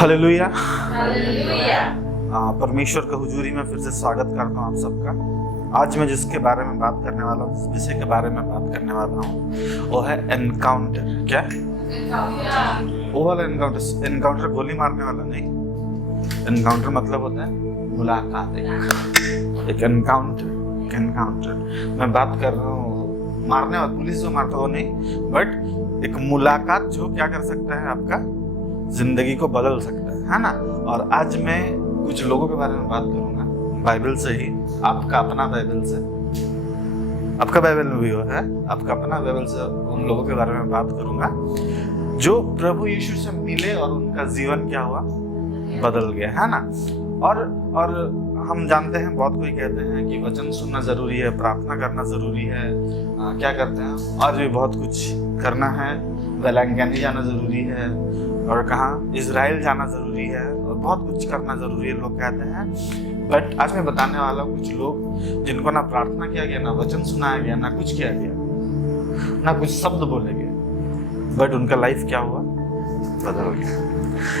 Hallelujah. Hallelujah. परमेश्वर के हुजूरी में फिर से स्वागत करता हूँ आप सबका। आज मैं जिसके बारे में बात करने वाला हूँ, जिस विषय के बारे में बात करने वाला हूँ, वो है एनकाउंटर। क्या? वो वाला एनकाउंटर। एनकाउंटर गोली मारने वाला नहीं। एनकाउंटर मतलब होता है मुलाकात। एक एनकाउंटर मैं बात कर रहा हूँ मारने वाला, पुलिस जो मारता हो नहीं, बट एक मुलाकात जो क्या कर सकता है, आपका जिंदगी को बदल सकता है ना। और आज मैं कुछ लोगों के बारे में बात करूंगा बाइबल से ही, आपका अपना बाइबल से, आपका बाइबल में भी वो है, आपका अपना बाइबल से उन लोगों के बारे में बात करूंगा जो प्रभु यीशु से मिले और उनका जीवन क्या हुआ, बदल गया, है ना। और हम जानते हैं, बहुत कोई कहते हैं कि वचन सुनना जरूरी है, प्रार्थना करना जरूरी है, क्या करते हैं और भी बहुत कुछ करना है, वेलंगनी जाना जरूरी है, और कहाँ इजराइल जाना जरूरी है, और बहुत कुछ करना जरूरी है लोग कहते हैं। बट आज मैं बताने वाला हूँ कुछ लोग जिनको ना प्रार्थना किया गया, ना वचन सुनाया गया, ना कुछ किया गया, ना कुछ शब्द बोले गए, बट उनका लाइफ क्या हुआ, बदल गया।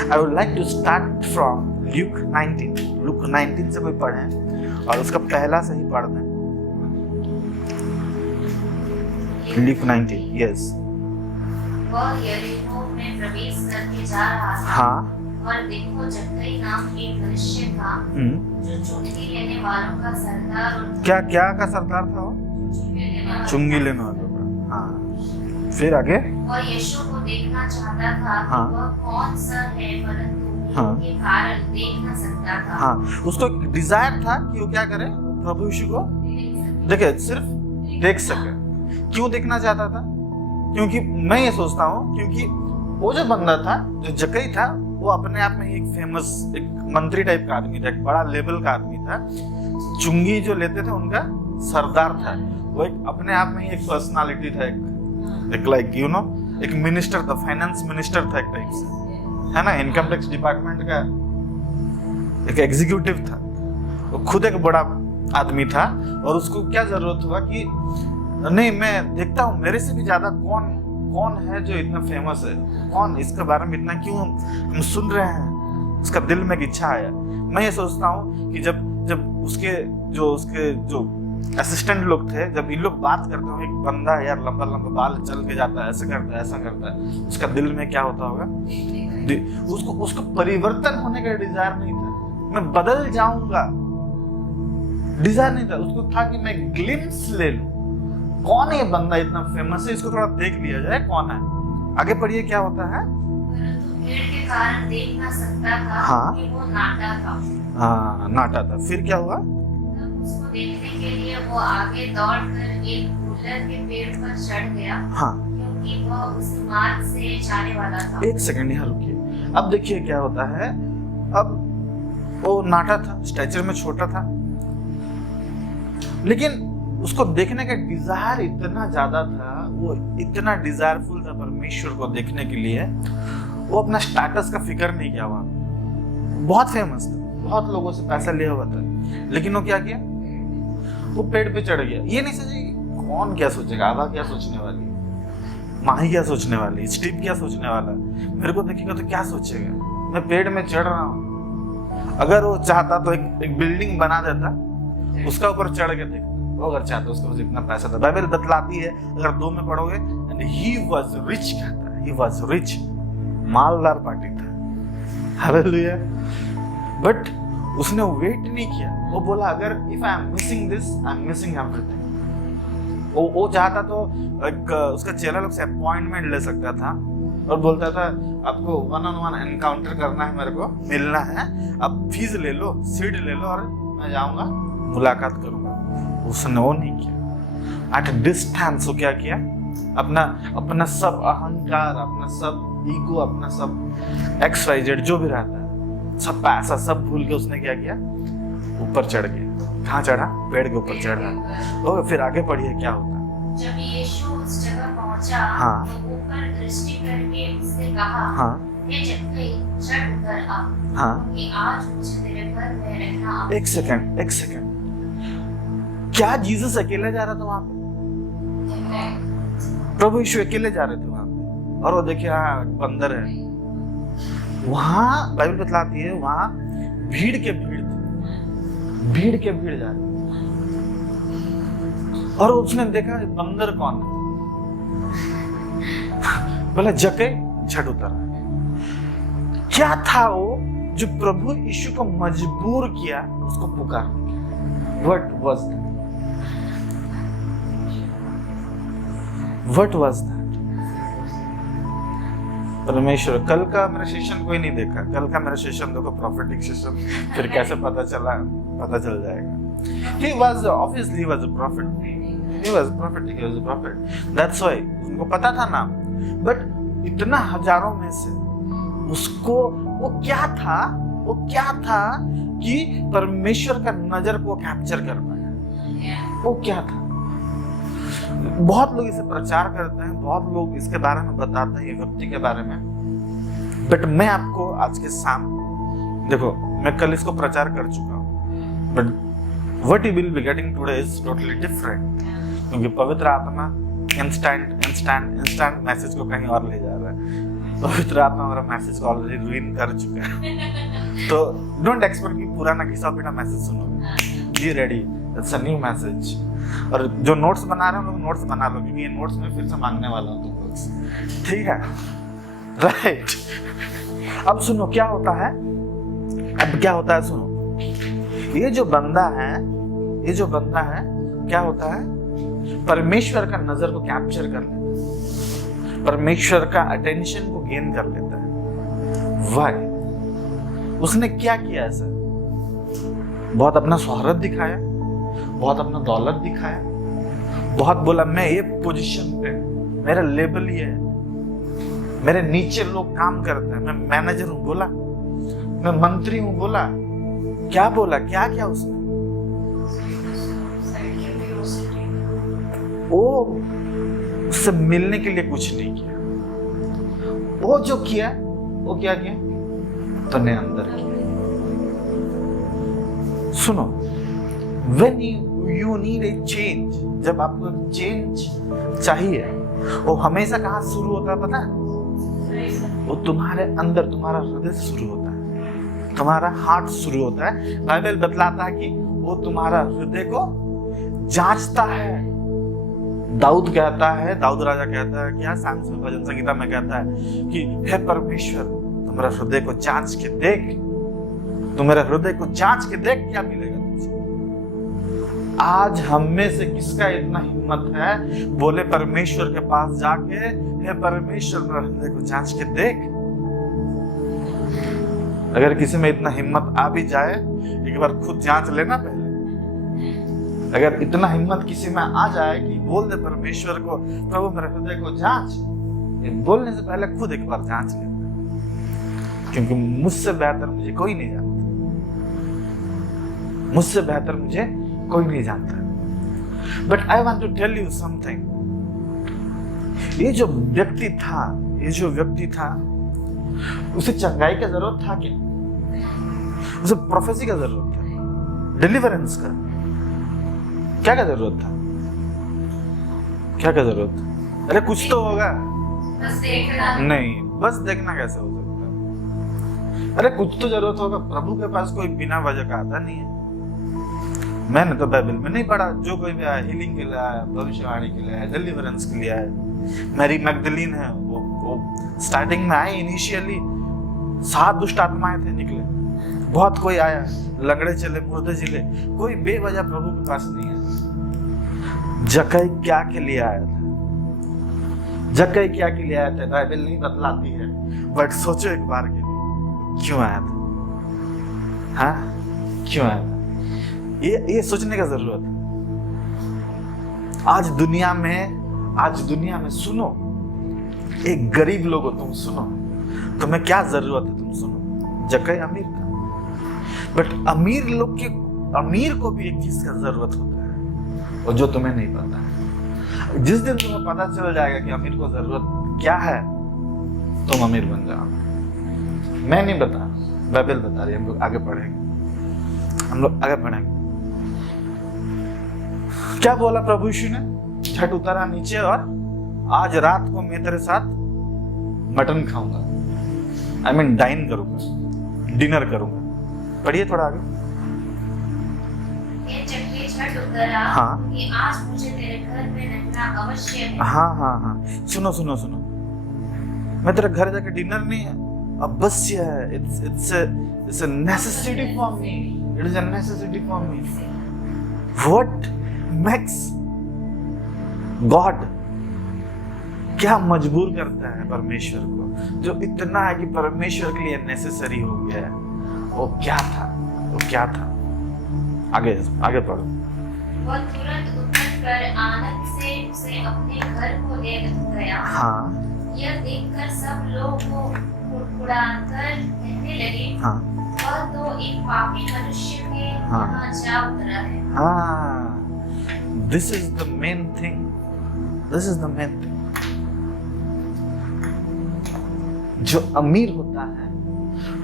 I would like to start from Luke 19। Luke 19 से कोई पढ़ें और उसका पहला से ही पढ़ दें। Luke 19, yes. वह यरीहो में प्रवेश करके जा रहा था। हाँ। और देखो, जक्कई नाम एक मनुष्य था जो चुंगी लेने वालों का सरदार और क्या का सरदार था वो? चुंगी लेने वालों का। हाँ। फिर आगे? और यीशु को देखना चाहता था हाँ। कि वह कौन सा है, परंतु हाँ। के कारण देख न सकता था। हाँ, उसको एक डिजायर था कि वो क्या करे, प्रभु यीशु को देखे, सिर्फ देख सके। क्यों देखना चाहता था? क्योंकि मैं ये सोचता हूँ, क्योंकि वो जो बंदा था, जो जक्कई था, वो अपने आप में एक फेमस, एक मंत्री टाइप का आदमी था, एक बड़ा लेवल का आदमी था। चुंगी जो लेते थे उनका सरदार था। वो एक अपने आप में ही एक पर्सनालिटी था, एक लाइक यू नो, एक मिनिस्टर था, फाइनेंस मिनिस्टर था एक टाइप से, है ना। इनकम टैक्स डिपार्टमेंट का एक एग्जीक्यूटिव था। वो खुद एक बड़ा आदमी था और उसको क्या जरूरत हुआ कि नहीं, मैं देखता हूँ मेरे से भी ज्यादा कौन है जो इतना फेमस है, कौन इसके बारे में इतना क्यों हम सुन रहे हैं। उसका दिल में एक इच्छा आया। मैं ये सोचता हूँ कि जब उसके जो असिस्टेंट लोग थे, जब इन लोग बात करते हो, एक बंदा यार लंबा बाल चल के जाता है, ऐसा करता है, ऐसा करता है, उसका दिल में क्या होता होगा, उसको परिवर्तन होने का डिजायर नहीं था, मैं बदल जाऊंगा, डिजायर नहीं था। उसको था कि मैं ग्लिम्स ले लूं, कौन है ये बंदा इतना फेमस है, इसको थोड़ा देख लिया जाए कौन है। आगे पढ़िए क्या होता है। परंतु भीड़ के कारण देख न सकता था। हाँ। कि वो नाटा था। हाँ, नाटा था। फिर क्या हुआ? तब उसको देखने के लिए वो आगे दौड़कर एक फूलर के पेड़ पर चढ़ गया। हाँ। क्योंकि वह उस मार्ग से जाने वाला था। एक सेकंड यहाँ रुकिए। अब देखिए क्या होता है। अब वो नाटा था, स्टैचर में छोटा था, लेकिन उसको देखने का डिजायर इतना ज्यादा था, वो इतना डिजायरफुल था परमेश्वर को देखने के लिए, वो अपना स्टेटस का फिक्र नहीं किया। हुआ बहुत फेमस था, बहुत लोगों से पैसा लिया हुआ था, लेकिन वो क्या किया, वो पेड़ पे चढ़ गया। ये नहीं सोचे कौन क्या सोचेगा, आभा क्या सोचने वाली, माही क्या सोचने वाली, स्टीव क्या सोचने वाला, मेरे को देखेगा तो क्या सोचेगा, मैं पेड़ में चढ़ रहा हूँ। अगर वो चाहता तो एक बिल्डिंग बना देता, उसका ऊपर चढ़ के देखता, वो अगर चाहता, उसको जितना पैसा था। बाइबल बतलाती है, अगर 2 में पढ़ोगे, एंड ही वाज रिच कहता है, ही वाज रिच, मालदार पार्टी था। हालेलुया। बट उसने वेट नहीं किया, वो बोला अगर if I am missing this, I am missing everything. वो चाहता तो एक उसका चेला लोग से अपॉइंटमेंट ले सकता था और बोलता था आपको 1-on-1 एनकाउंटर करना है, मेरे को मिलना है, आप फीस ले लो, सीट ले लो और मैं जाऊंगा, मुलाकात करूंगा। उसने वो नहीं किया। एट डिस्टेंस वो क्या किया, अपना सब अहंकार, अपना सब ईगो, अपना सब XYZ जो भी रहता है, सब पैसा सब भूल के उसने क्या किया, ऊपर चढ़ गया। कहाँ चढ़ा? पेड़ के ऊपर चढ़ा। और फिर आगे पढ़िए क्या होता है। जब यीशु उस जगह पहुंचा, हाँ। तो ऊपर दृष्टि करके उससे कहा, हाँ। हे जक्कई, चढ़ कर आ, हाँ। कि आज मुझे तेरे घर में रहना। एक सेकंड, क्या जीसस अकेले जा रहा था वहां पे? प्रभु यीशु अकेले जा रहे थे वहां पे, और वो देखिए हाँ बंदर है, वहां बाइबल बतलाती है वहां भीड़ के भीड़ जा रही, और उसने देखा बंदर कौन है, बोला जके झट उतरा। क्या था वो जो प्रभु यीशु को मजबूर किया उसको पुकारने? What was that? What was that? परमेश्वर। कल का मेरा सेशन कोई नहीं देखा, कल का मेरा सेशन देखो, प्रॉफिटिक सेशन, फिर कैसे पता चल जाएगा। He was obviously he was a prophet. He was prophetic, he was a prophet. That's why उनको पता था ना, but इतना हजारों में से उसको वो क्या था कि परमेश्वर का नजर को कैप्चर कर पाया। वो क्या था? बहुत लोग इसे प्रचार करते हैं, बहुत लोग इसके बारे में बताते हैं, ये व्यक्ति के बारे में, बट मैं आपको आज के शाम, देखो मैं कल इसको प्रचार कर चुका हूँ, but what you will be getting today is totally different, क्योंकि पवित्र आत्मा इंस्टेंट मैसेज को कहीं और ले जा रहा है। पवित्र आत्मा हमारा मैसेज को ऑलरेडी रूइन कर चुका है, तो डोंट एक्सपेक्ट कि पुराना घिसा पिटा मैसेज सुनोगे। Be ready, that's a new message. और जो नोट्स बना रहे हैं लोग नोट्स बना लो, क्योंकि ये नोट्स में फिर से मांगने वाला हूँ तुमको, ठीक है? राइट। अब सुनो क्या होता है, सुनो। ये जो बंदा है क्या होता है? परमेश्वर का नजर को कैप्चर कर लेता है, परमेश्वर का अटेंशन को गेन कर लेता है। वाई? उसने क्या किया ऐसा? बहुत अपना शोहरत दिखाया, बहुत अपना दौलत दिखाया, बहुत बोला मैं ये पोजीशन पे, मेरा लेवल ये है, मेरे नीचे लोग काम करते हैं, मैं मैनेजर हूं बोला, मैं मंत्री हूं बोला। क्या बोला? क्या उसने? वो उससे मिलने के लिए कुछ नहीं किया। वो जो किया, वो क्या किया? तने अंदर किया। सुनो, when you need a change, जब आपको चेंज चाहिए, वो हमेशा कहाँ शुरू होता है पता है? वो तुम्हारे अंदर, तुम्हारा हृदय से शुरू होता है, तुम्हारा हार्ट शुरू होता है। बाइबल बतलाता है कि वो तुम्हारा हृदय को जांचता है। दाऊद राजा कहता है, क्या सांस में भजन संगीता में कहता है कि हे परमेश्वर, तुम्हारा हृदय को जांच के देख, तुम्हारे हृदय को जांच के देख क्या मिलेगा तुझे। आज हम में से किसका इतना हिम्मत है बोले परमेश्वर के पास जाके, हे परमेश्वर मेरा हृदय को जांच के देख? अगर किसी में इतना हिम्मत आ भी जाए, एक बार खुद जांच लेना पहले। अगर इतना हिम्मत किसी में आ जाए कि बोल दे परमेश्वर को, प्रभु मेरे हृदय को जांच, बोलने से पहले खुद एक बार जांच ले, क्योंकि मुझसे बेहतर मुझे कोई नहीं जानता, मुझसे बेहतर मुझे कोई नहीं जानता। But I want to tell you something. ये जो व्यक्ति था, उसे चंगाई का जरूरत था क्या? उसे प्रोफेसी का जरूरत था, डिलीवरेंस का? क्या जरूरत था? अरे कुछ तो होगा। बस देखना नहीं, बस देखना कैसे हो सकता है? अरे कुछ तो जरूरत होगा। प्रभु के पास कोई बिना वजह का आता नहीं है। मैंने तो बाइबल में नहीं पढ़ा, जो कोई भी आया हीलिंग के लिए आया, भविष्यवाणी के लिए आया, डिलीवरेंस के लिए आया। मैरी मैगदलीन है, वो स्टार्टिंग में आई, इनिशियली 7 दुष्ट आत्माएं थे, निकले। बहुत कोई आया, लंगड़े चले, मुर्दे जिले, कोई बेवजह प्रभु के पास नहीं है। जक्कई क्या के लिए आया था? बाइबल नहीं बतलाती है, बट सोचो एक बार के लिए, क्यों आया था? हाँ, क्यों आया था? ये सोचने का जरूरत है। आज दुनिया में सुनो, एक गरीब लोग हो तुम, सुनो तुम्हें क्या जरूरत है, तुम सुनो। जक्कई अमीर था, बट अमीर को भी एक चीज का जरूरत होता है, और जो तुम्हें नहीं पता है। जिस दिन तुम्हें पता चल जाएगा कि अमीर को जरूरत क्या है, तुम अमीर बन जाओ। मैं नहीं बता, बाइबल बता रही है। हम लोग आगे बढ़ेंगे। क्या बोला प्रभु यीशु ने? झट उतरा नीचे और आज रात को मैं तेरे साथ मटन खाऊंगा। आई मीन डाइन करूंगा, डिनर करूंगा। पढ़िए थोड़ा आगे। ये चक्के झट उतरा हाँ। कि आज मुझे तेरे घर में रहना अवश्य है। हाँ, सुनो सुनो सुनो, मैं तेरे घर जाके डिनर नहीं है, अवश्य है। It's a necessity for me, it is a necessity for me. What makes God, क्या मजबूर करता है परमेश्वर को, जो इतना है कि परमेश्वर के लिए नेसेसरी हो गया है? वो क्या था? आगे पढ़ो। वह तुरंत उठकर आनंद से उसे अपने घर को ले गया। हाँ। यह देखकर सब लोग को कुड़कुड़ाकर कहने लगे, हाँ। वह तो एक पापी मनुष्य के यहाँ जा उतरा है। हाँ, this is the main thing. जो अमीर होता है,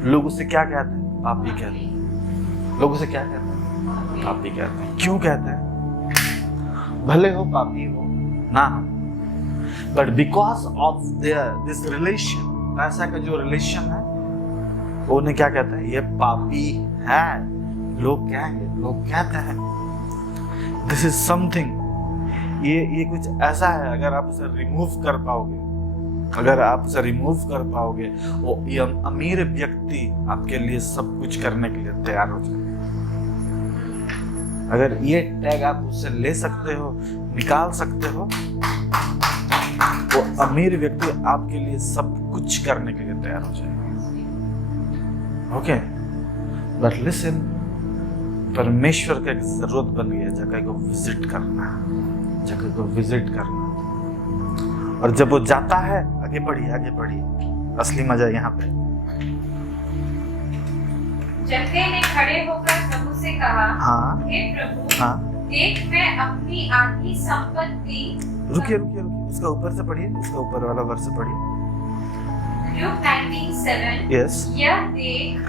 लोग उसे क्या कहते हैं? पापी कहते हैं। लोग उसे क्या कहते हैं? पापी कहते हैं। क्यों कहते हैं? भले हो पापी हो ना, but because of this relation, पैसा का जो रिलेशन है, वो उन्हें क्या कहता है? ये पापी है। लोग कहेंगे, लोग कहते हैं। दिस इज समथिंग, ये कुछ ऐसा है, अगर आप उसे रिमूव कर पाओगे, वो ये अमीर व्यक्ति आपके लिए सब कुछ करने के लिए तैयार हो जाए। अगर ये टैग आप उससे ले सकते हो, निकाल सकते हो, वो अमीर व्यक्ति आपके लिए सब कुछ करने के लिए तैयार हो जाएगा। ओके, बट लिसन, परमेश्वर का एक जरूरत बन गई है जगह को विजिट करना। और जब वो जाता है, आगे बढ़िए, असली मजा यहाँ पे। जक्कई ने खड़े होकर प्रभु से कहा, हाँ। हे प्रभु, हाँ। देख मैं अपनी आधी संपत्ति। रुकिए, उसका ऊपर से पढ़िए, उसका ऊपर वाला वर्ष से पढ़िए। Luke 19:7। यस। यह देख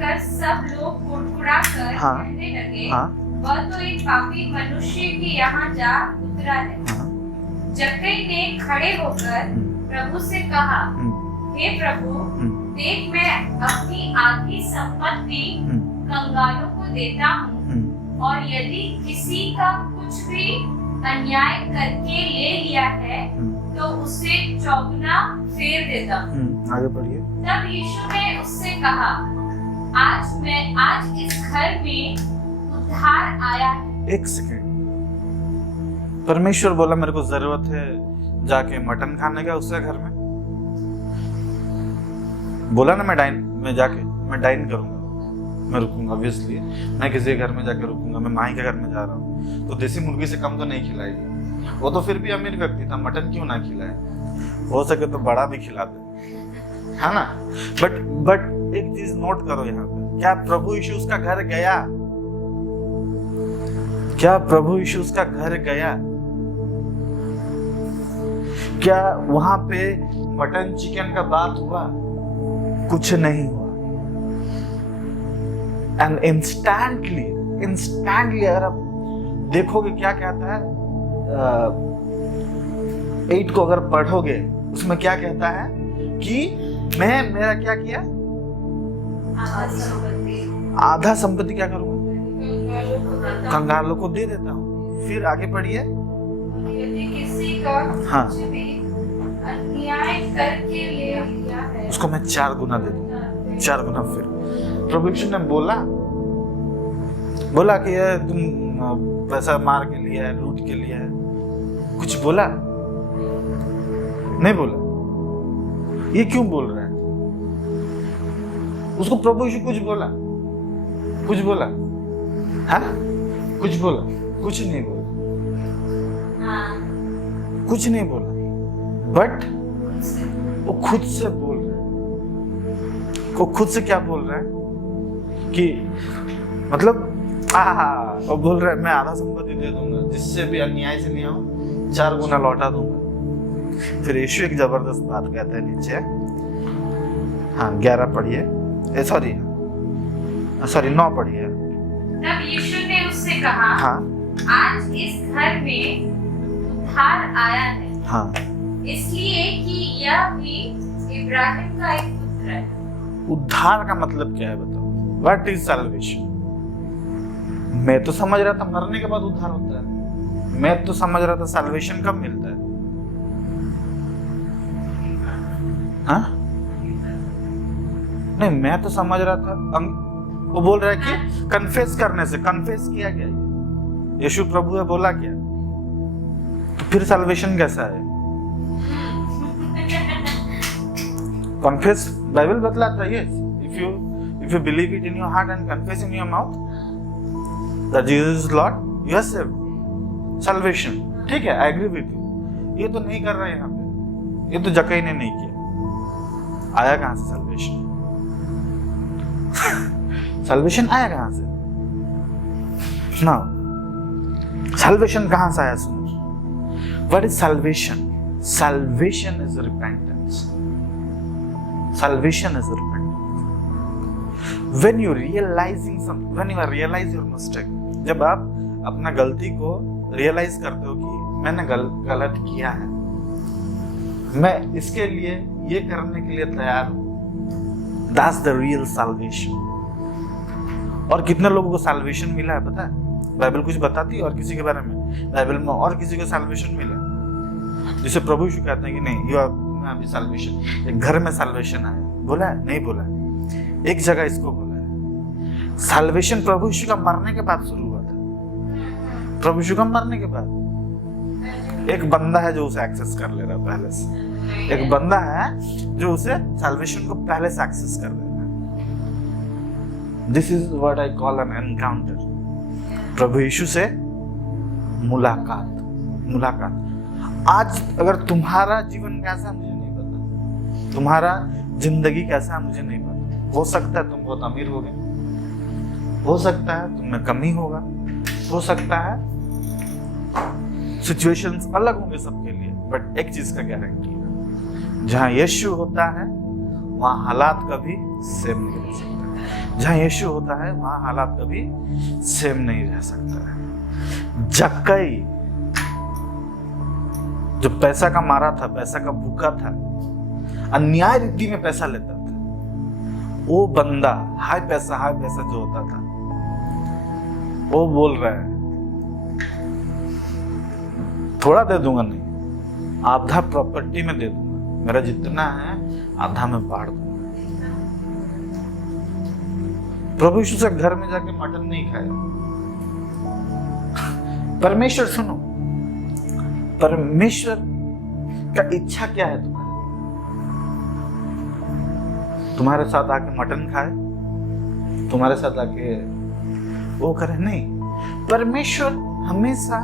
कर सब लोग कुड़कुड़ा कर कहने लगे, वह तो एक पापी मनुष्य के यहाँ जा उतरा है। जक्कई ने खड़े होकर प्रभु से कहा, हे प्रभु, देख मैं अपनी आधी संपत्ति कंगालों को देता हूँ, और यदि किसी का कुछ भी अन्याय करके ले लिया है तो उसे चौगुना फेर देता हूँ। आगे पढ़िए। तब यीशु ने उससे कहा, आज इस घर में उद्धार आया है। एक सेकेंड, परमेश्वर बोला मेरे को जरूरत है जाके मटन खाने का उसके घर में। बोला ना, मैं डाइन करूंगा, मैं रुकूंगा। ऑब्वियसली मैं किसी के घर में जाके रुकूंगा, मैं माही के घर में जा रहा हूँ, तो देसी मुर्गी से कम तो नहीं खिलाएगी। वो तो फिर भी अमीर व्यक्ति था, मटन क्यों ना खिलाए? हो सके तो बड़ा भी खिला दे, है ना? बट एक चीज नोट करो यहाँ पे, क्या प्रभु यीशु उसका घर गया? क्या वहां पे मटन चिकन का बात हुआ? कुछ नहीं हुआ। एंड इंस्टेंटली अगर आप देखोगे क्या कहता है, 8 को अगर पढ़ोगे, उसमें क्या कहता है कि मेरा क्या किया? आधा संपत्ति क्या करूंगा? कंगालों को दे देता हूँ। फिर आगे पढ़िए। यदि किसी का कुछ भी अन्याय करके ले लिया है, उसको मैं 4 गुना दे दूंगा, 4 गुना। फिर प्रभु यीशु ने बोला कि ये तुम पैसा मार के लिया है, लूट के लिया है, कुछ बोला? नहीं बोला। ये क्यों बोल रहा है? उसको प्रभु यीशु कुछ बोला? हाँ? कुछ बोला? कुछ नहीं बोला। बट वो खुद से बोल रहा है। वो खुद से क्या बोल रहा है कि मतलब वो बोल रहा है, मैं आधा संपत्ति दे दूंगा, जिससे भी अन्याय से लिया हूं 4 गुना लौटा दूंगा। फिर यीशु एक जबरदस्त बात कहते हैं नीचे। 11 पढ़िए, सॉरी 9 पढ़िए। तब यीशु ने उससे कहा, आज इस घर में उद्धार आया है, इसलिए कि यह भी इब्राहिम का एक पुत्र है। उद्धार का मतलब क्या है बताओ? What is salvation? मैं तो समझ रहा था मरने के बाद उद्धार होता है। मैं तो समझ रहा था सैल्वेशन कब मिलता है। हाँ? नहीं, मैं तो समझ रहा था वो बोल रहा है कि कन्फेस करने से। कन्फेस किया गया, यीशु प्रभु है बोला क्या, तो फिर सैल्वेशन कैसा है? कन्फेस बाइबल बतलाता है, if you believe it in your heart and confess in your mouth that Jesus is Lord, you are saved. Salvation, ठीक है, I agree with you। ये तो नहीं कर रहा है यहाँ पे, ये तो जक्कई ने नहीं किया। आया कहाँ से सल्वेशन? सल्वेशन आया कहाँ से? नाउ सल्वेशन कहाँ से आया? सुनो, what is salvation? Salvation is repentance. Salvation is repentance. When you are realize your mistake, जब आप अपना गलती को रियलाइज करते हो कि मैंने गलत किया है, मैं इसके लिए ये करने के लिए तैयार हूं, that's the real salvation। और कितने लोगों को salvation मिला है पता है? बाइबल कुछ बताती है और किसी के बारे में, बाइबल में और किसी को salvation मिला, जिसे प्रभु यीशु कहते हैं कि नहीं, यू आर अभी salvation, एक घर में salvation आया, बोला है? नहीं बोला है, एक जगह इसको बोला है। साल्वेशन प्रभु यीशु का मरने के बाद शुरू हुआ था। प्रभु यीशु का मरने के बाद एक बंदा है जो उसे एक्सेस कर ले रहा है पहले से। एक बंदा है जो उसे साल्वेशन को पहले से एक्सेस कर ले रहा है। This is what I call an encounter. प्रभु यीशु से मुलाकात। आज अगर तुम्हारा जीवन कैसा मुझे नहीं पता, तुम्हारा जिंदगी कैसा है मुझे नहीं पता। हो सकता है तुम बहुत अमीर हो गए, हो सकता है तुम में कमी होगा, हो सकता है सिचुएशंस अलग होंगे सबके लिए, बट एक चीज का गारंटी है, जहां यीशु होता है वहां हालात कभी सेम नहीं रह सकता। जहां यीशु होता है वहां हालात कभी सेम नहीं रह सकता है। जक्कई जो पैसा का मारा था, पैसा का भूखा था, अन्याय रीति में पैसा लेता था, वो बंदा हाई पैसा जो होता था, वो बोल रहा है थोड़ा दे दूंगा, नहीं आधा प्रॉपर्टी में दे दूंगा, मेरा जितना है आधा में बांट दूंगा। प्रभु यीशु से घर में जाके मटन नहीं खाया। परमेश्वर सुनो, परमेश्वर का इच्छा क्या है तुम्हारे साथ आके मटन खाए, तुम्हारे साथ आके वो करे? नहीं, परमेश्वर हमेशा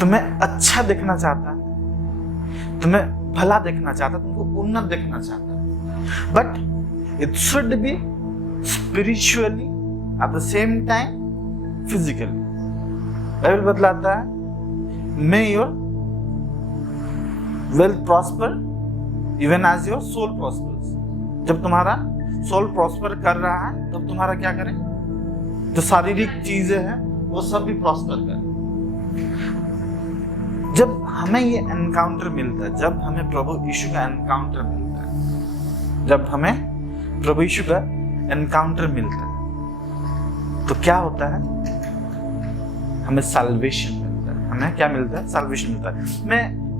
तुम्हें अच्छा देखना चाहता, तुम्हें भला देखना चाहता, तुमको उन्नत देखना चाहता, but it should be spiritually at the same time physically. Bible बतलाता है, may your wealth prosper even as your soul prospers. जब तुम्हारा सोल प्रॉस्पर कर रहा है तब तुम्हारा क्या करें? जो शारीरिक चीजें हैं वो सब भी प्रॉस्पर करें। जब हमें ये एनकाउंटर मिलता है, जब हमें प्रभु यीशु का एनकाउंटर मिलता है, जब हमें प्रभु यीशु का एनकाउंटर मिलता है, तो क्या होता है? हमें साल्वेशन मिलता है। हमें क्या मिलता है? साल्वेशन मिलता है।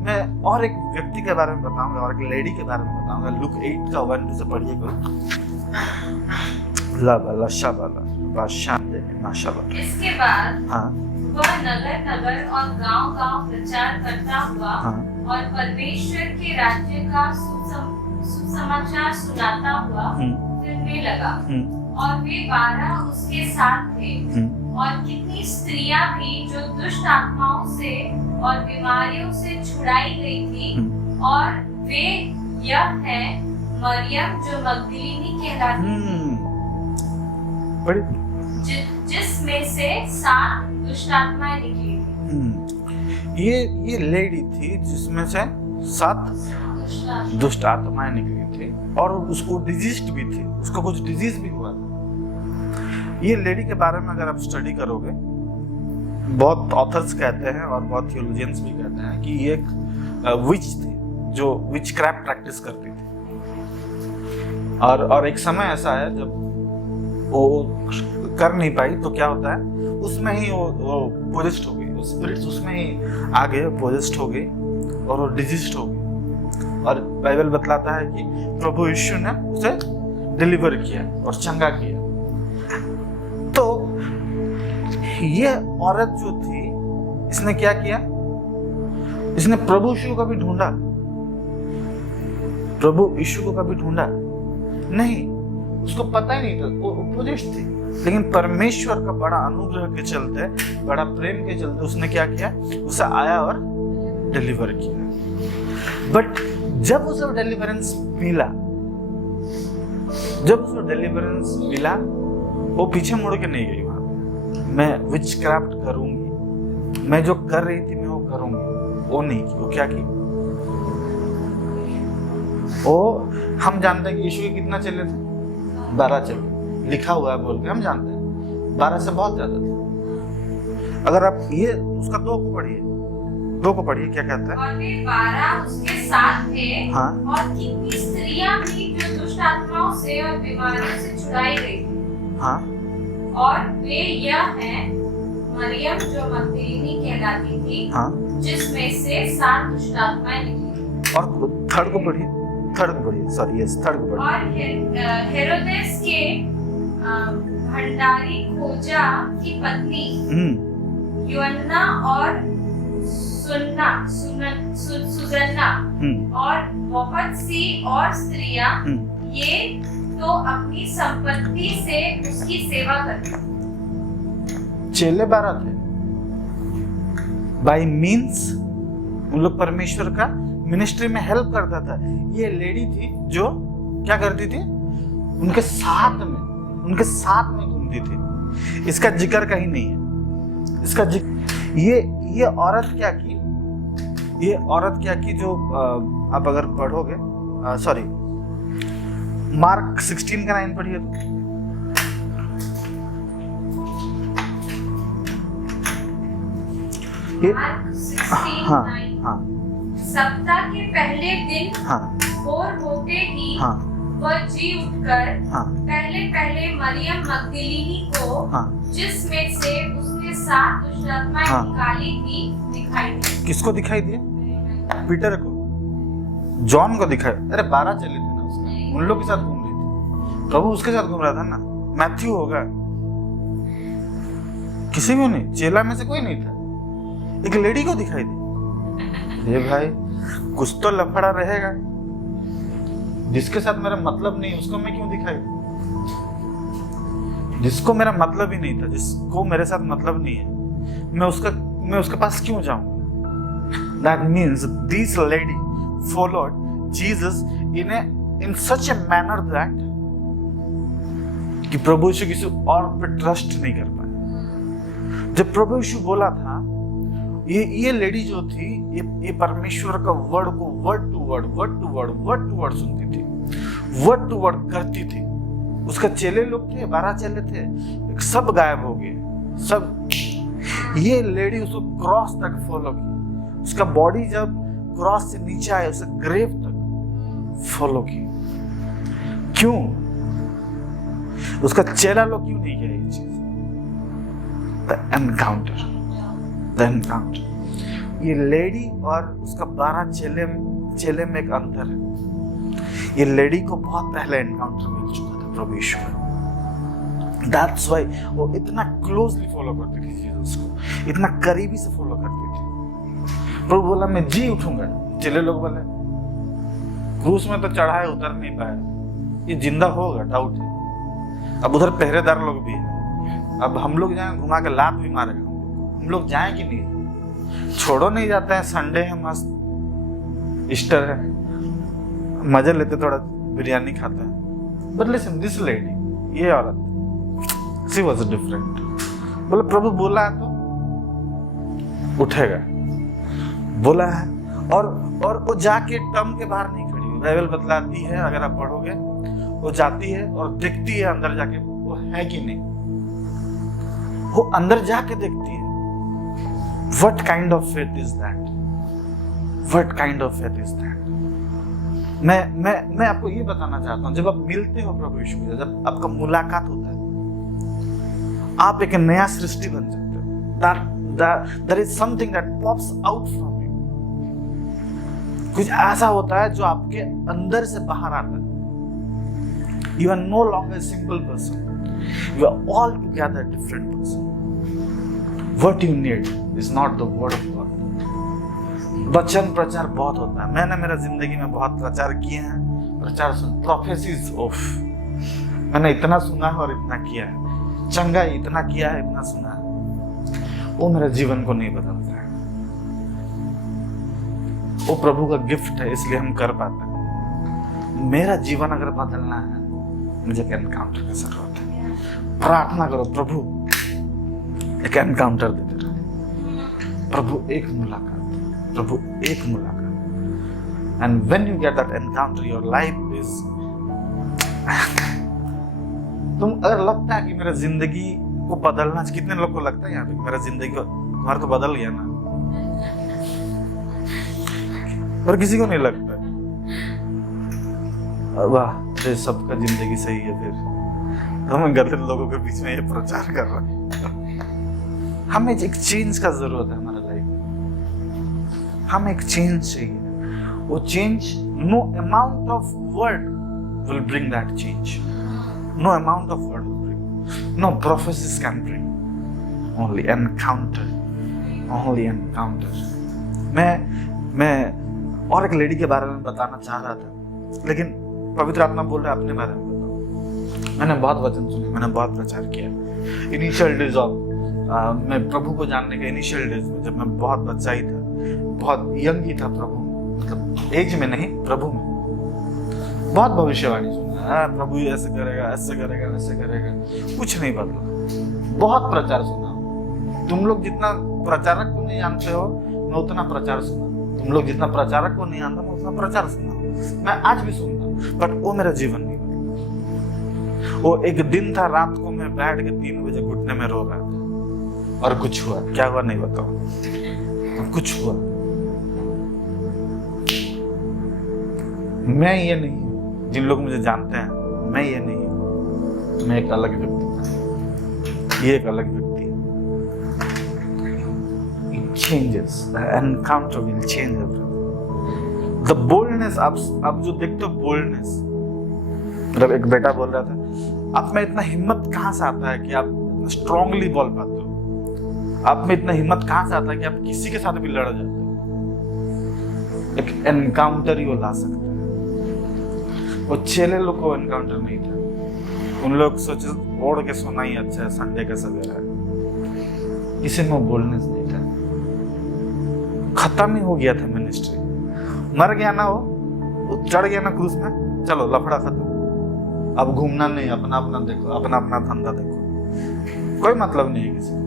मैं और एक व्यक्ति के बारे में बताऊंगा और एक लेडी के बारे में बताऊंगा। लुक 8 का 1-2 से पढ़िए करो। इसके बाद वह नगर नगर और गांव गांव प्रचार करता हुआ और परमेश्वर के राज्य का सुसमाचार सुनाता हुआ फिरने लगा। और वे 12 उसके साथ थे, और कितनी स्त्रियां भी जो दुष्ट आत्माओं से और बीमारियों से छुड़ाई गई थी, और वे यह है मरियम जो मगदलीनी कहलाती जिसमें से 7 दुष्ट आत्माएं निकली थी। ये लेडी थी जिसमें से 7 दुष्ट आत्माएं निकली थी, और उसको डिजीज भी थी, उसको कुछ डिजीज भी हुआ था। ये लेडी के बारे में अगर आप स्टडी करोगे, बहुत ऑथर्स कहते हैं और बहुत थियोलॉजियंस भी कहते हैं कि ये एक विच थी जो विच क्राफ्ट प्रैक्टिस करती थी। और एक समय ऐसा है जब वो कर नहीं पाई तो क्या होता है, उसमें ही वो पोजेस्ट हो गई, स्पिरिट्स उसमें ही आ गए, पोजेस्ट हो गई और वो डिजीज हो गई। और बाइबल बतलाता है कि प्रभु यीशु ने उसे डिलीवर किया और चंगा किया। तो ये औरत जो थी, इसने क्या किया, इसने प्रभु यीशु को कभी ढूंढा, प्रभु यीशु को कभी ढूंढा नहीं, उसको पता ही नहीं था, वो पोजेस्ट थी। लेकिन परमेश्वर का बड़ा अनुग्रह के चलते, बड़ा प्रेम के चलते उसने क्या किया, उसे आया और डिलीवर किया। बट जब उसे डिलीवरेंस मिला, जब उसे डिलीवरेंस मिला, वो पीछे मुड़ के नहीं गई। वहां मैं विच क्राफ्ट करूंगी, मैं जो कर रही थी मैं वो करूंगी, वो नहीं की। वो क्या की, वो हम जानते हैं कि यीशु के कितना चले थे, 12 चले, लिखा हुआ है बोल के हम जानते हैं, 12 से बहुत ज्यादा थे। अगर आप ये उसका 2 को पढ़िए क्या कहता है। और वे 12 उसके साथ थे। हाँ। और कितनी स्त्रियां थी जो दुष्ट आत्माओं से और बीमारियों से छुड़ाई गई थी। हाँ। और वे यह हैं, मरियम जो मगदलीनी कहलाती थी, हाँ। जिसमें से 7 दुष्ट आत्माएं निकली। और थर्ड को पढ़िए, सॉरी यस, थर्ड को पढ़िए। और हेरोदेस के भंडारी खोजा की पत्नी यूहन्ना और सुजन्ना और बहुत सी और स्त्रियां, ये तो अपनी संपत्ति से उसकी सेवा करती। चेले 12 थे, बाय मीन्स उन लोग परमेश्वर का मिनिस्ट्री में हेल्प करता था। ये लेडी थी जो क्या करती थी, उनके साथ में घूमती थी। इसका जिक्र कहीं नहीं है, इसका ये औरत क्या की, ये औरत क्या की, जो आप अगर पढ़ोगे, सॉरी मार्क 16 का 9 पढ़िए तो। मार्क 16, हाँ 9। हाँ। सप्ताह के पहले दिन हाँ। भोर होते ही हाँ। वह जी उठकर हाँ। पहले मरियम मगदलीनी को, हाँ। जिसमें से उसने 7 दुष्ट आत्माएं हाँ। निकाली थी, दिखाई दी। किसको दिखाई दिए? पीटर को, जॉन को दिखाई। अरे 12 चले थे ना उसके, उन लोग के साथ घूम रही थी, प्रभु उसके साथ घूम रहा था ना। मैथ्यू होगा, किसी को नहीं, चेला में से कोई नहीं था, एक लेडी को दिखाई दी। ये भाई कुछ तो लफड़ा रहेगा, जिसके साथ मेरा मतलब नहीं उसको मैं क्यों दिखाई, जिसको मेरा मतलब ही नहीं था, जिसको मेरे साथ मतलब नहीं है, मैं उसके पास क्यों जाऊं? That means this lady followed Jesus in such a manner that कि प्रभु यीशु किसी और पे ट्रस्ट नहीं कर पाए। जब प्रभु यीशु बोला था, ये लेडी जो थी, ये परमेश्वर का वर्ड को वर्ड टू वर्ड सुनती थी, वर्ड टू वर्ड करती थी। उसके चेले लोग थे, 12 चेले थे, सब गायब हो गए, सब। ये लेडी उसको क्रॉस तक फॉलो की, उसका बॉडी जब क्रॉस से नीचे आया, उसे ग्रेव तक फॉलो की। क्यों? उसका चेला लोग क्यों नहीं किया ये चीज? The encounter. ये लेडी और उसका 12 चेले में एक अंतर है। ये लेडी को बहुत पहले एनकाउंटर मिल चुका था प्रभु यीशु में। That's why वो इतना क्लोजली फॉलो करती थी जीसस को, इतना करीबी से फॉलो करती थी। प्रभु बोला मैं जी उठूंगा, चेले लोग बोले क्रूस में तो चढ़ाए, उतर नहीं पाया, ये जिंदा होगा, डाउट है। अब उधर पहरेदार लोग भी है, अब हम लोग जाएं घुमा के लात भी मारेगा, हम लोग जाएं कि नहीं? छोड़ो नहीं जाते हैं, संडे है, मस्त ईस्टर है, मजे लेते, थोड़ा बिरयानी खाते हैं। बट लिसन, दिस लेडी, ये औरत, शी वाज डिफरेंट। बोले प्रभु बोला है तो उठेगा, बोला है। और वो जाके टम के बाहर नहीं खड़ी हुई, बाइबल बतलाती है, अगर आप पढ़ोगे, वो जाती है और देखती है अंदर जाके वो है कि नहीं। वो अंदर जाके देखती है। What kind of faith is that? What kind of faith is that? मैं आपको ये बताना चाहता हूँ, जब आप मिलते हो प्रभु यीशु से, जब आपका मुलाकात होता है, आप एक नया सृष्टि बन जाते हो। There is something that pops out from you. कुछ ऐसा होता है जो आपके अंदर से बाहर आता है। You are no longer a single person. You are all together different person. What you need is not the word of God. वचन प्रचार बहुत होता है। मैंने मेरा जिंदगी में बहुत प्रचार किए हैं, प्रचार सुन, प्रोफेसीज ऑफ, मैंने इतना सुना है और इतना किया है, चंगा इतना किया है, इतना सुना है, वो मेरे जीवन को नहीं बदलता है। वो प्रभु का गिफ्ट है, इसलिए हम कर पाते हैं। मेरा जीवन अगर बदलना है, मुझे एक एनकाउंटर की जरूरत है। प्रार्थना करो, प्रभु एक एनकाउंटर दे दे, प्रभु एक मुलाकात, प्रभु एक मुलाकात। And when you get that encounter, your life is तुम अगर लगता है कि मेरा जिंदगी को बदलना, कितने लोग को लगता है यहाँ पे मेरा जिंदगी को, तुम्हारा तो बदल गया ना, पर किसी को नहीं लगता। वाह, ये सबका जिंदगी सही है, फिर हम गलत लोगों के बीच में ये प्रचार कर रहे हैं। हमें एक चेंज का जरूरत है हमारा लाइफ, हमें एक चेंज चाहिए। वो change, no amount of word will bring that change, no amount of word will bring, no prophecies can bring, only encounter, only encounter. मैं और एक लेडी के बारे में बताना चाह रहा था, लेकिन पवित्र आत्मा बोल रहा है अपने बारे में बताओ। मैंने बहुत वचन सुने, मैंने बहुत प्रचार किया। इनिशियल डेज ऑफ मैं प्रभु को जानने के इनिशियल डेज में, जब मैं बहुत बच्चा ही था, बहुत यंग ही था, प्रभु मतलब एज में नहीं, प्रभु में बहुत भविष्यवाणी सुना, प्रभु ऐसे करेगा, ऐसे करेगा, वैसे करेगा, कुछ नहीं बदला। बहुत प्रचार सुना। तुम लोग जितना प्रचारक को नहीं जानते हो, मैं उतना प्रचार सुना। तुम लोग जितना प्रचारक को नहीं जानता, मैं उतना प्रचार सुना। मैं आज भी सुनता हूँ, बट वो मेरा जीवन नहीं बदला। वो एक दिन था, रात को मैं बैठ के 3 बजे घुटने में रो रहा था, और कुछ हुआ। क्या हुआ नहीं बताओ, कुछ हुआ। मैं ये नहीं हूँ, जिन लोग मुझे जानते हैं, मैं ये नहीं हूँ। मैं एक अलग व्यक्ति हूँ, ये एक अलग व्यक्ति है। It changes, the encounter will change everything. The boldness, आप जो देखते हो boldness, मतलब एक बेटा बोल रहा था, आप में इतना हिम्मत कहाँ से आता है कि आप स्ट्रांगली बोल पाते हो? आप में इतना हिम्मत कहाँ से आता है कि आप किसी के साथ भी लड़ जाते हो? एक एनकाउंटर ही वो ला सकता है। वो चेले लोग को एनकाउंटर नहीं था। उन लोग सोचे ओढ़ के सोना ही अच्छा है, संडे का सवेरा है। किसी में बोलनेस नहीं था। खत्म ही हो गया था मिनिस्ट्री। मर गया ना वो चढ़ गया ना क्रूस में, चलो लफड़ा खत्म। अब घूमना नहीं, अपना अपना देखो, अपना अपना धंधा देखो, कोई मतलब नहीं है किसी में।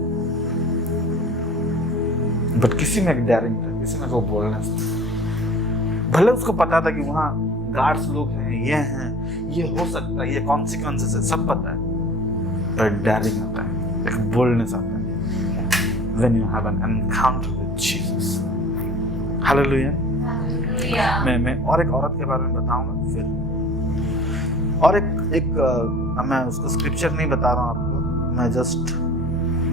बट किसी में एक डेयरिंग था, किसी में वो बोलनेस था। भले उसको पता था कि वहाँ गार्ड्स लोग हैं, ये हो सकता है, ये कॉन्सिक्वेंसेस है, सब पता है, पर डेयरिंग आता है, एक बोलनेस आता है when you have an encounter with Jesus. Hallelujah. मैं और एक औरत के बारे में बताऊंगा फिर, और एक मैं उसको स्क्रिप्चर नहीं बता रहा हूँ आपको,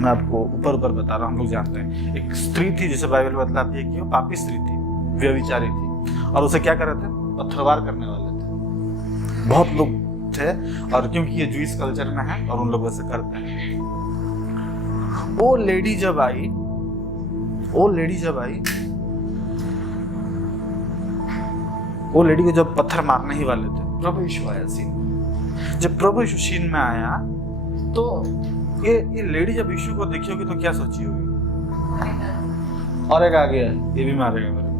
मैं आपको ऊपर बता रहा हूँ। हम लोग जानते हैं एक स्त्री थी जिसे बाइबल बतलाती है कि वो पापी स्त्री थी, व्यभिचारी थी, और उसे क्या कर रहे थे, पत्थरवार करने वाले थे। बहुत लोग थे, और क्योंकि ये जूइश कल्चर में है और उन लोग वैसे करते हैं। वो लेडी जब आई, वो लेडी को जब पत्थर मारने ही वाले थे, प्रभु यीशु आया सीन में। जब प्रभु यीशु सीन में आया तो ये लेडी जब यीशु को देखी होगी तो क्या सोची होगी, और एक आ गया ये भी मारेगा मेरे को,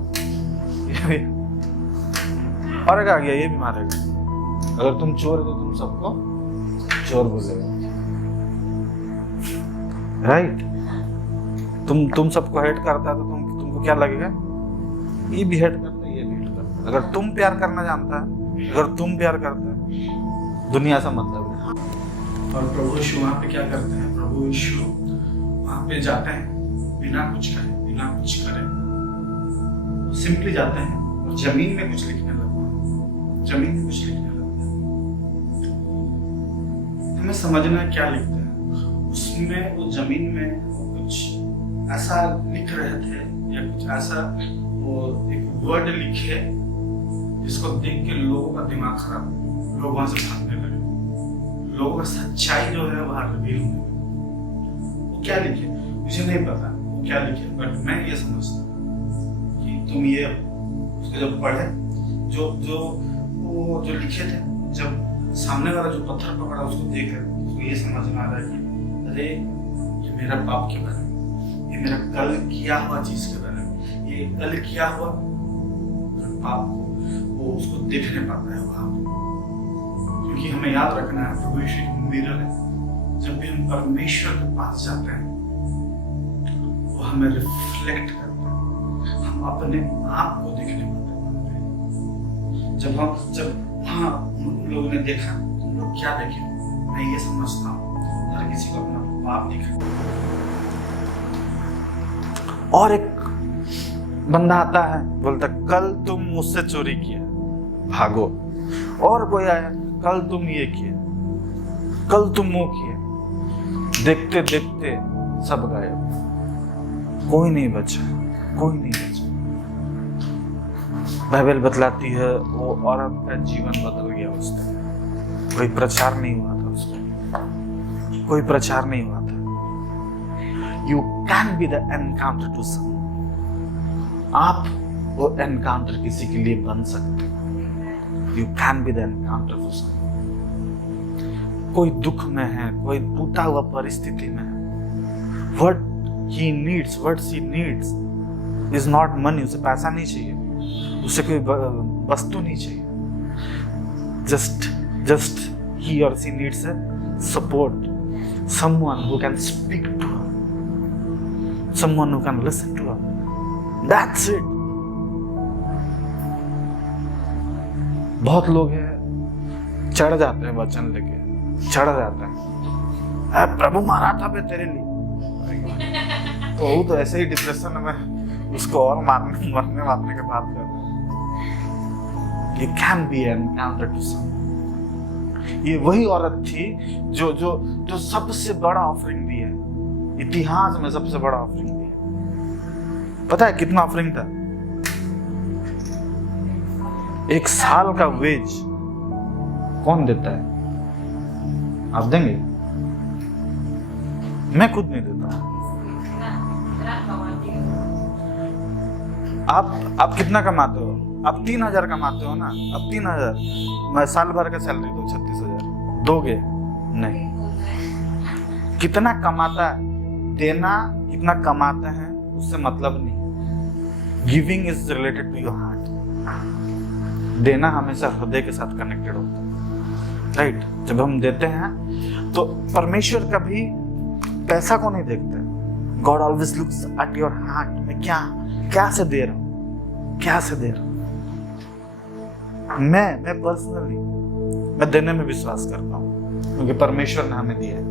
और एक आ गया ये भी मारेगा। अगर तुम चोर हो तो तुम सबको चोर बोलेगा, राइट? तुम सबको हेट करता है तो तुमको क्या लगेगा, ये भी हेट करता है, ये भी हेट करता है। अगर तुम प्यार करना जानता है, अगर तुम प्यार करते है, दुनिया से मतलब है। और प्रभु यीशु वहाँ पे क्या करते हैं, प्रभु यीशु वहाँ पे जाते हैं बिना कुछ कहे, बिना कुछ करे, सिंपली जाते हैं और जमीन में कुछ लिखने लगते हैं। जमीन में कुछ लिखने लगते हैं, हमें समझना है क्या लिखते हैं। उसमें वो जमीन में वो कुछ ऐसा लिख रहे थे या कुछ ऐसा वो एक वर्ड लिखे जिसको देख के लोगों का दिमाग खराब, लोग वहां से भागने लगे, लोगों का सच्चाई जो है वहां रिवील होने लगी। वो क्या लिखे मुझे नहीं पता वो क्या लिखे, बट मैं ये समझता कि तुम ये उसको जब पढ़े जो लिखे थे, जब सामने वाला जो पत्थर पकड़ा उसको देख रहे उसको ये समझ में आ रहा है कि अरे ये मेरा पाप के बारे में, ये मेरा कल किया हुआ चीज के बारे में, ये कल किया हुआ पाप को वो उसको देखने पाता है वहां पे। क्योंकि हमें याद रखना है प्रभु यीशु एक मिरर है। जब भी हम परमेश्वर के पास जाते हैं वो हमें रिफ्लेक्ट करता है, हम अपने आप को देखने पाते हैं। जब हाँ उन लोगों ने देखा, तुम लोग क्या देखे, मैं ये समझता हूँ हर किसी को अपना पाप दिखा। और एक बंदा आता है बोलता कल तुम मुझसे चोरी किया, भागो। और कोई आया, कल तुम ये किए, कल तुम वो किए। देखते देखते सब गायब, कोई नहीं बचा, कोई नहीं बचा। बाइबल बतलाती है वो औरत का जीवन बदल गया उस दिन। कोई प्रचार नहीं हुआ था उसको, कोई प्रचार नहीं हुआ था। You can be the encounter to some. आप वो एनकाउंटर किसी के लिए बन सकते हैं। You can be the encounter to some. कोई दुख में है, कोई टूटा हुआ परिस्थिति में है, what he needs is not money। उसे पैसा नहीं चाहिए, उसे कोई वस्तु नहीं चाहिए। just he or she needs a support, someone who can speak to her, someone who can listen to her, that's it। बहुत लोग हैं चढ़ जाते हैं वचन लेके, चढ़ जाते हैं, प्रभु मारा था बे तेरे लिए, तो वो तो ऐसे ही डिप्रेशन में उसको और मरने के बात कर रहे हैं। You can be an encounter to someone। ये वही औरत थी जो सबसे बड़ा ऑफरिंग दी है, इतिहास में सबसे बड़ा ऑफरिंग दी है। पता है कितना ऑफरिंग था? 1 साल का वेज कौन देता है? आप देंगे? मैं खुद नहीं देता। आप कितना कमाते हो? आप 3000 कमाते हो ना? अब 3000 मैं साल भर का सैलरी दो 36,000 दोगे? नहीं। कितना कमाता है देना, कितना कमाते हैं उससे मतलब नहीं। Giving is related to your heart. देना हमेशा हृदय के साथ कनेक्टेड होता है, राइट? जब हम देते हैं तो परमेश्वर कभी पैसा को नहीं देखते। God always looks at your heart. मैं क्या से दे रहा हूं, क्या से दे रहा हूं। मैं पर्सनली मैं देने में विश्वास करता हूँ, क्योंकि परमेश्वर ने हमें दिया है।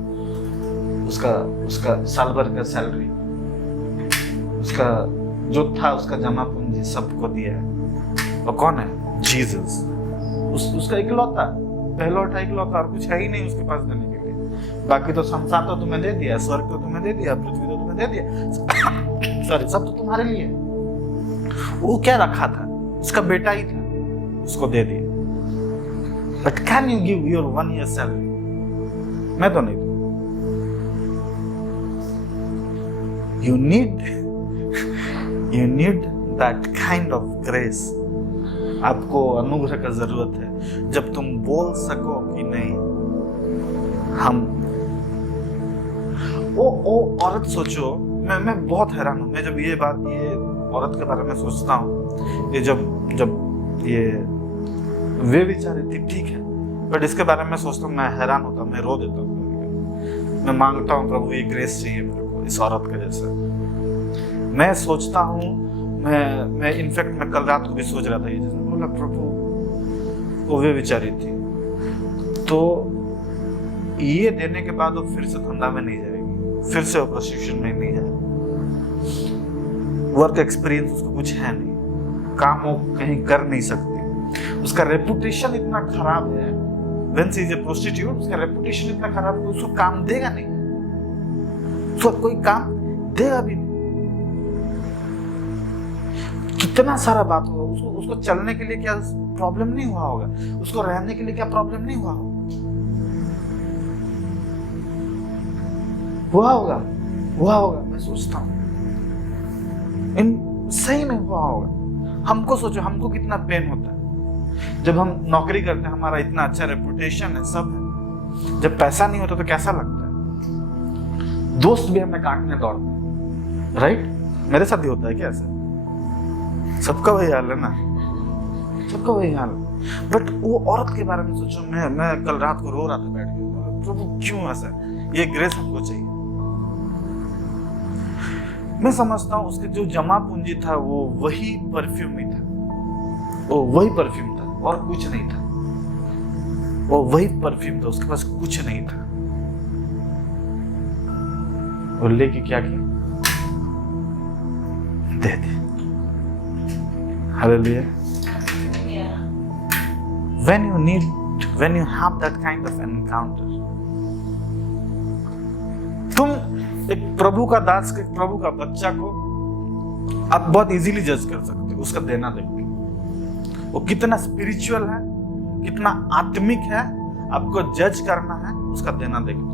उसका साल भर का सैलरी, उसका जो था उसका जमा पूंजी सबको दिया है। और कौन है? जीसस। उसका इकलौता, पहलौठा इकलौता, और कुछ है ही नहीं उसके पास देने के लिए। बाकी तो संसार तो तुम्हें दे दिया, स्वर्ग तो तुम्हें दे दिया, पृथ्वी तो तुम्हें दे दिया, सॉरी सब तो तुम्हारे लिए। वो क्या रखा था? उसका बेटा ही था, उसको दे दिया। But can you give your 1 year salary? मैं तो नहीं दूं। you need that kind of grace। आपको अनुग्रह का जरूरत है जब तुम बोल सको कि नहीं हम। ओ औरत सोचो, मैं बहुत हैरान हूँ। मैं जब ये औरत के बारे में सोचता हूँ, ये जब ये वे बेचारी थी, ठीक है, बट इसके बारे में सोचता हूँ, मैं हैरान होता हूँ, मैं रो देता हूँ। मैं मांगता हूँ प्रभु ये ग्रेस चाहिए मेरे को इस औरत के जैसे। मैं सोचता हूँ, मैं इनफैक्ट मैं कल रात को भी सोच रहा था, ये जैसे बोला प्रभु वो वे बेचारी थी, तो ये देने के बाद वो फिर से धंधा में नहीं जाएगी, फिर से वो प्रोस्टिट्यूशन में नहीं जाएगी। वर्क एक्सपीरियंस उसको कुछ है नहीं, काम वो कहीं कर नहीं सकती, उसका रेपुटेशन इतना खराब है, when she is a prostitute, उसका रेपुटेशन इतना खराब है, उसको काम देगा नहीं, उसको कोई काम देगा भी नहीं। कितना सारा बात होगा, उसको चलने के लिए क्या प्रॉब्लम नहीं हुआ होगा, उसको रहने के लिए क्या प्रॉब्लम नहीं हुआ होगा, मैं सोचता हूँ इन सही में हुआ होगा। हमको सोचो, हमको कितना पेन होता है जब हम नौकरी करते हैं, हमारा इतना अच्छा रेपुटेशन है, सब है, जब पैसा नहीं होता तो कैसा लगता है। दोस्त भी हमें काटने दौड़ते हैं, राइट? मेरे साथ भी होता है क्या ऐसा? सबका वही हाल है ना, सबका वही हाल है। बट वो औरत के बारे में सोचो, मैं कल रात को रो रहा था बैठ के, प्रभु क्यों ऐसा? ये ग्रेस हमको चाहिए। मैं समझता हूँ उसके जो जमा पूंजी था वो वही परफ्यूम ही था, वो वही परफ्यूम था और कुछ नहीं था, वो वही परफ्यूम था, उसके पास कुछ नहीं था। और लेके क्या किया? दे दे। Hallelujah. when you have that kind of encounter, तुम एक प्रभु का दास के, प्रभु का बच्चा को आप बहुत इजीली जज कर सकते हो उसका देना देख के। वो कितना स्पिरिचुअल है, कितना आत्मिक है, आपको जज करना है उसका देना देख के।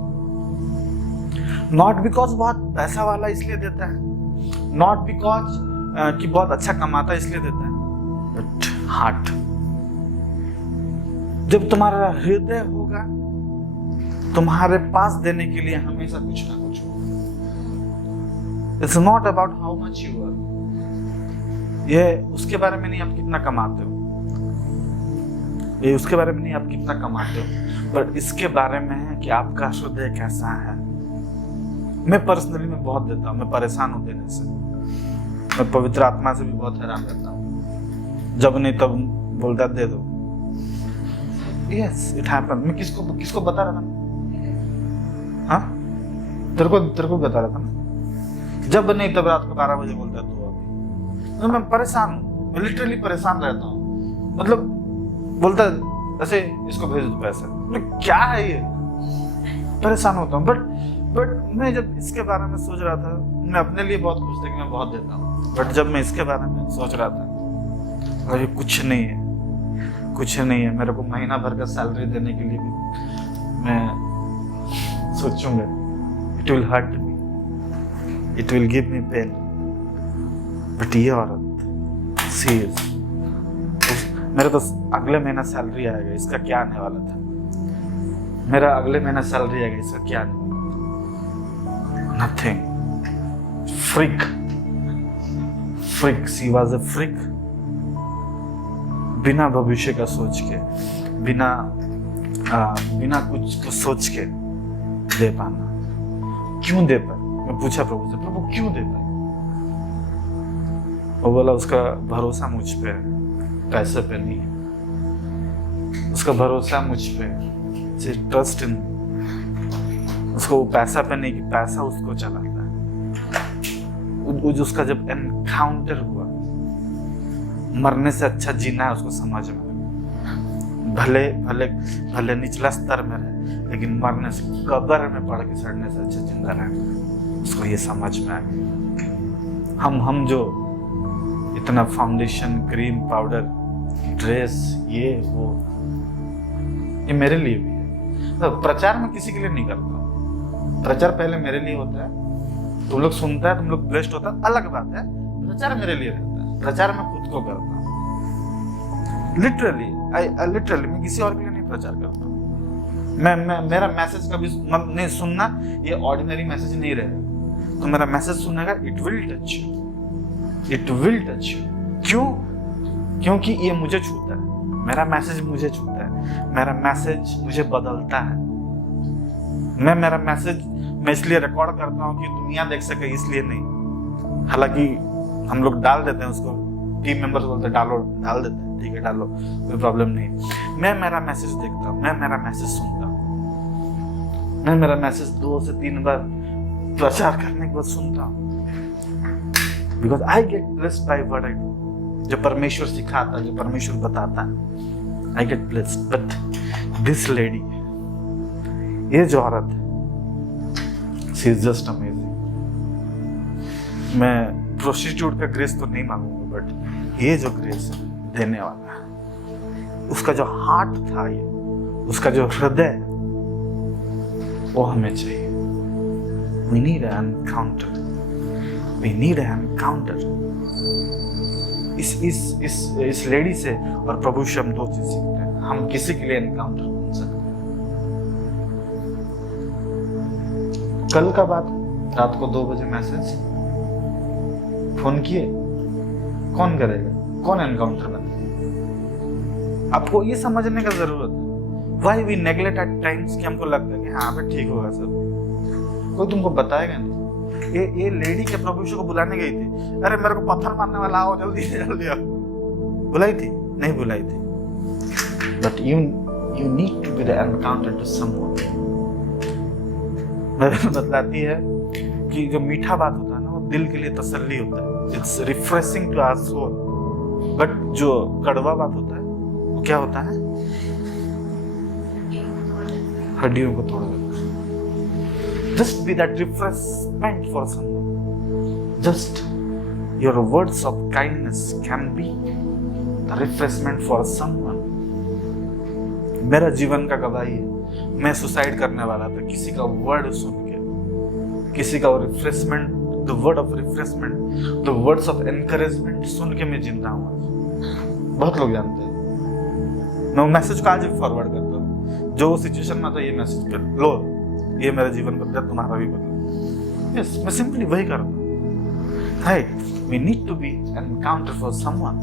नॉट बिकॉज बहुत पैसा वाला इसलिए देता है, नॉट बिकॉज कि बहुत अच्छा कमाता है इसलिए देता है, बट हार्ट। जब तुम्हारा हृदय होगा, तुम्हारे पास देने के लिए हमेशा कुछ ना कुछ होगा। It's not about how much you earn. ये उसके बारे में नहीं आप कितना कमाते हो, ये उसके बारे में नहीं आप कितना कमाते हो, पर इसके बारे में है कि आपका हृदय कैसा है। मैं पर्सनली मैं बहुत देता हूँ, मैं परेशान हूँ देने से। मैं पवित्र आत्मा से भी बहुत हैरान रहता हूँ, जब नहीं तब बोलता दे दो। Yes, it happen. मैं किसको बता रहा था? हाँ, तेरे को बता रहा था ना, जब नहीं तब रात को 12 बजे बोलता है दो अभी। तो मैं परेशान हूँ, मैं लिटरली परेशान रहता हूँ। मतलब बोलता ऐसे, इसको भेज दो पैसे। मतलब क्या है ये? परेशान होता हूँ। बट मैं जब इसके बारे में सोच रहा था, मैं अपने लिए बहुत खुश था कि मैं बहुत देता हूँ, बट जब मैं इसके बारे में सोच रहा था, अरे कुछ नहीं है, मेरे को महीना भर का सैलरी देने के लिए भी मैं सोचूंगा, it will hurt me, it will give me pain. But ये औरत सीरियस, मेरा तो अगले महीना सैलरी आएगा, इसका क्या आने वाला था? मेरा अगले महीना सैलरी आएगा, इसका क्या आने वाला? Nothing. Freak. She was a freak. बिना भविष्य का सोच के, बिना कुछ को सोच के दे पाना। क्यों दे पाए? मैं पूछा प्रभु से, प्रभु क्यों दे पाए? वो बोला उसका भरोसा मुझ पे है, पैसे पे नहीं है। उसका भरोसा मुझ पे है, ट्रस्ट इन। उसको पैसा पे नहीं कि पैसा उसको चलाता है। उसका जब एनकाउंटर हुआ, मरने से अच्छा जीना है उसको समझ में। भले निचला स्तर में रहे, लेकिन मरने से, कब्र में पड़ के सड़ने से अच्छा जिंदा रहना, उसको ये समझ में आ गया। हम जो इतना फाउंडेशन, क्रीम, पाउडर, ड्रेस, ये वो, ये मेरे लिए भी है। तो प्रचार में किसी के लिए नहीं करता, प्रचार पहले मेरे लिए होता है। तुम लोग सुनता है, तुम लोग ब्लेस्ड होता है, अलग बात है। प्रचार मेरे लिए रहता है, प्रचार मैं खुद को करता हूँ। लिटरली मैं किसी और के लिए नहीं प्रचार करता हूँ। मेरा मैसेज कभी नहीं सुनना, ये ऑर्डिनरी मैसेज नहीं रहेगा। तो मेरा मैसेज सुनेगा, इट विल टच यू। क्यों? क्योंकि ये मुझे छूता है, मेरा मैसेज मुझे छूता है, मेरा मैसेज मुझे बदलता है। मेरा मैसेज मैं इसलिए रिकॉर्ड करता हूँ कि दुनिया देख सके, इसलिए नहीं। हालांकि हम लोग डाल देते हैं उसको, टीम मेंबर्स बोलते हैं डाल देते हैं, ठीक है डालो, कोई प्रॉब्लम नहीं। मैं मेरा मैसेज देखता हूँ, मैं मेरा मैसेज सुनता हूँ, मैं मेरा मैसेज 2 से 3 बार प्रचार करने के बाद सुनता हूँ, because I get blessed by what I do. जो परमेश्वर सिखाता, जो परमेश्वर बताता, I get blessed. But this lady, ये जो औरत है, शी इज जस्ट अमेजिंग। मैं प्रोस्टिट्यूट का ग्रेस तो नहीं मांगूंगा, बट ये जो ग्रेस है देने वाला है, उसका जो हार्ट था, ये उसका जो हृदय, वो हमें चाहिए। We need an encounter. We need an encounter. इस लेडी से और प्रभु से हम दो चीज सीखते हैं। हम किसी के लिए एनकाउंटर बन सकते हैं। कल का बात, रात को 2 बजे मैसेज, फोन किए, कौन करेगा, कौन एनकाउंटर बनेगा? आपको ये समझने का जरूरत है। Why we neglect at times कि हमको लगता है कि हाँ पे ठीक होगा सब, कोई तुमको बताएगा नहीं। ये लेडी के प्रभु यीशु को बुलाने गई थी, अरे मेरे को पत्थर मारने वाला आओ, जल्दी जल्दी आओ, बुलाई थी? नहीं बुलाई थी। But you need to be the encounter to someone। बतलाती है कि जो मीठा बात होता है ना, वो दिल के लिए तसल्ली होता है, it's refreshing to our soul. But जो कड़वा बात होता है वो क्या होता है? हड्डियों को तोड़ देता है। Just be that refreshment for someone. Just your words of kindness can be the refreshment for someone. मेरा जीवन का गवाही है, मैं सुसाइड करने वाला था, किसी का वर्ड सुन के, किसी का refreshment, the word of refreshment, the words of encouragement सुन के मैं जिंदा हूँ आज। बहुत लोग जानते हैं। मैं मैसेज को आज भी फॉरवर्ड करता हूँ, जो सिचुएशन में था ये मैसेज कर लो, ये मेरा जीवन बदला, तुम्हारा भी बदला। यस, मैं सिंपली वही करता हूँ। Right, we need to be encounter for someone.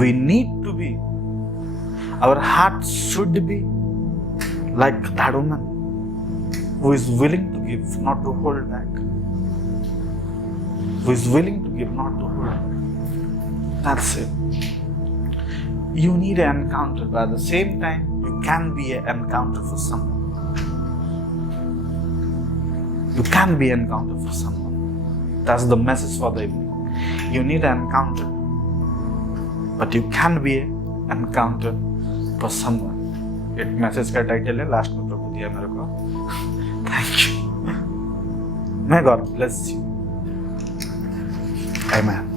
We need to be, our heart should be like that woman who is willing to give, not to hold back. Who is willing to give, not to hold back. That's it. You need an encounter, but at the same time, you can be an encounter for someone. You can be an encounter for someone. That's the message for the evening. You need an encounter, but you can be an encounter for someone. एक message का title है, last में प्रभु दिया मेरे को। Thank you. May God bless you. Amen.